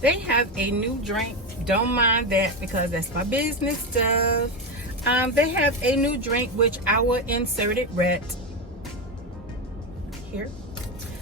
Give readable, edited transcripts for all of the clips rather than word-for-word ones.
They have a new drink. Don't mind that because that's my business stuff. They have a new drink which I will insert it right here.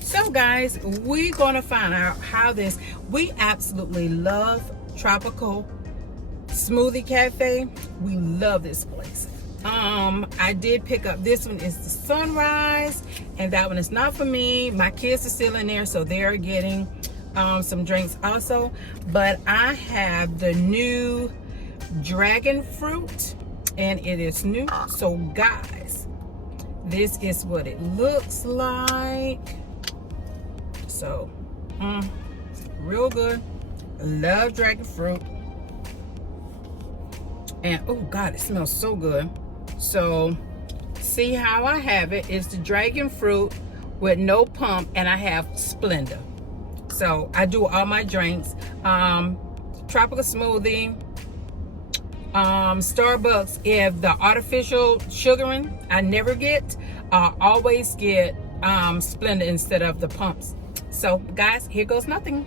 So guys, we're gonna find out how this. We absolutely love Tropical Smoothie Cafe. We love this place. I did pick up this one. Is the Sunrise, and that one is not for me. My kids are still in there, so they're getting some drinks also. But I have the new dragon fruit, and it is new. So guys, this is what it looks like. So real good. Love dragon fruit. And oh god, it smells so good. So see how I have it. It's the dragon fruit with no pump, and I have Splenda. So I do all my drinks. Tropical smoothie, Starbucks. If the artificial sugaring I never get, I always get Splenda instead of the pumps. So guys, here goes nothing.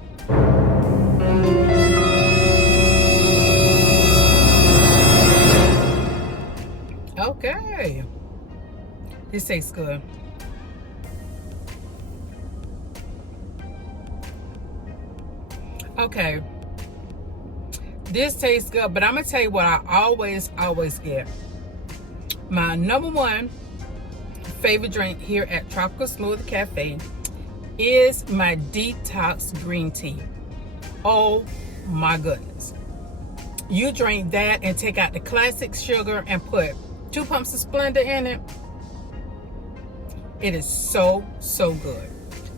Okay, this tastes good. Okay, this tastes good, but I'm gonna tell you what I always get. My number one favorite drink here at Tropical Smoothie Cafe is my detox green tea. Oh my goodness. You drink that and take out the classic sugar and put 2 pumps of Splenda in it. It is so good.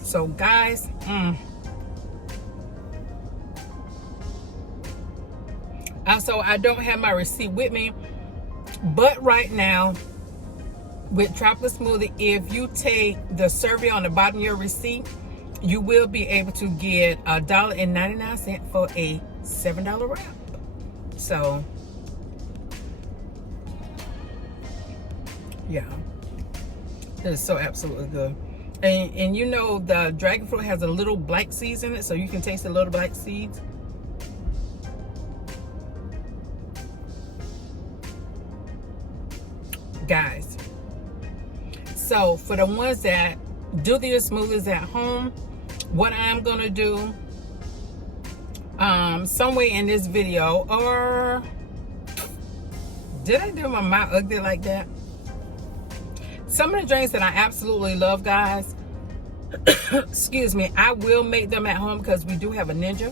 So guys, also I don't have my receipt with me, but right now with Tropical Smoothie, if you take the survey on the bottom of your receipt, you will be able to get $1.99 for a $7 wrap. So yeah, it is so absolutely good. And you know, the dragon fruit has a little black seeds in it, so you can taste the little black seeds. Guys, so for the ones that do these smoothies at home, what I'm gonna do somewhere in this video, or did I do my mouth ugly like that? Some of the drinks that I absolutely love, guys, excuse me, I will make them at home because we do have a Ninja.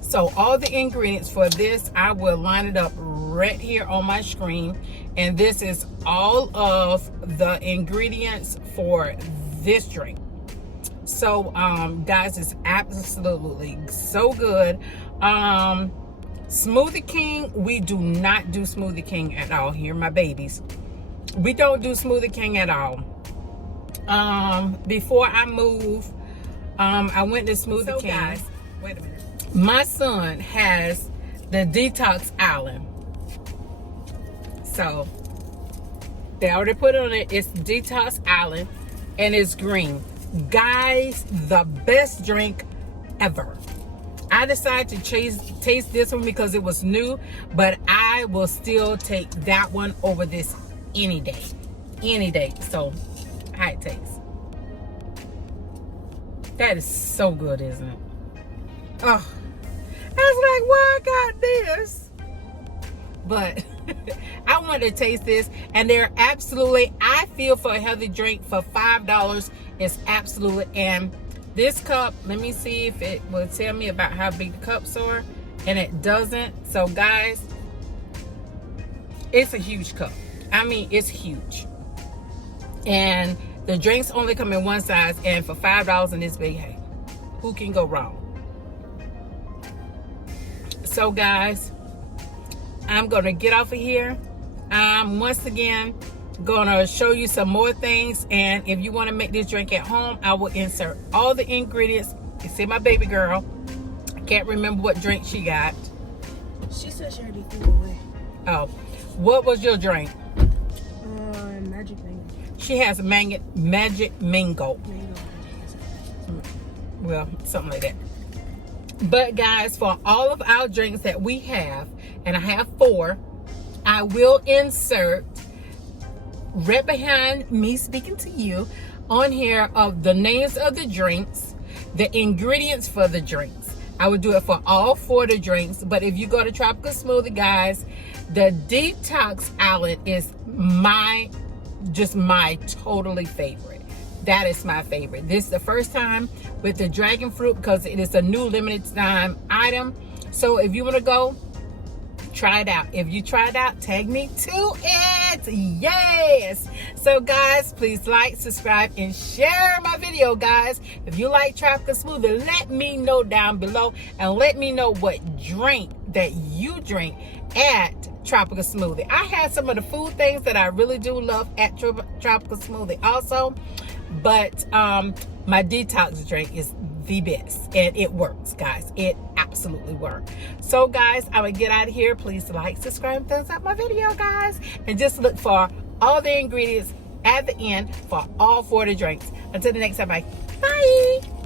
So all the ingredients for this, I will line it up right here on my screen. And this is all of the ingredients for this drink. So guys, it's absolutely so good. Smoothie King, we do not do Smoothie King at all here, my babies. We don't do Smoothie King at all. Before I move, I went to Smoothie King. Guys, wait a minute. My son has the DETOX Island. So they already put it on it. It's DETOX Island, and it's green. Guys, the best drink ever. I decided to taste this one because it was new, but I will still take that one over this any day. Any day. So how it tastes. That is so good, isn't it? Oh, I was like, well, I got this. But I want to taste this, and they're absolutely, I feel for a healthy drink for $5 is absolutely. And this cup, let me see if it will tell me about how big the cups are, and it doesn't. So guys, it's a huge cup. I mean, it's huge, and the drinks only come in one size, and for $5 in this big, hey, who can go wrong? So guys, I'm gonna get off of here. Once again, gonna show you some more things, and if you want to make this drink at home, I will insert all the ingredients. You see my baby girl, I can't remember what drink she got. She said she already threw it away. Oh, what was your drink? Magic mango. She has a magic mango. Mango. Well, something like that. But guys, for all of our drinks that we have, and I have 4, I will insert right behind me speaking to you on here of the names of the drinks, the ingredients for the drinks. I would do it for all 4 of the drinks, but if you go to Tropical Smoothie, guys, the Detox Island is my totally favorite. That is my favorite. This is the first time with the dragon fruit because it is a new limited time item. So if you want to go, try it out. If you try it out, tag me to it. Yes. So guys, please like, subscribe, and share my video, guys. If you like Tropical Smoothie, let me know down below, and let me know what drink that you drink at Tropical Smoothie. I have some of the food things that I really do love at Tropical Smoothie also, but my detox drink is the best, and it works, guys. It absolutely works. So guys, I'm gonna get out of here. Please like, subscribe, thumbs up my video, guys, and just look for all the ingredients at the end for all 4 of the drinks. Until the next time, bye.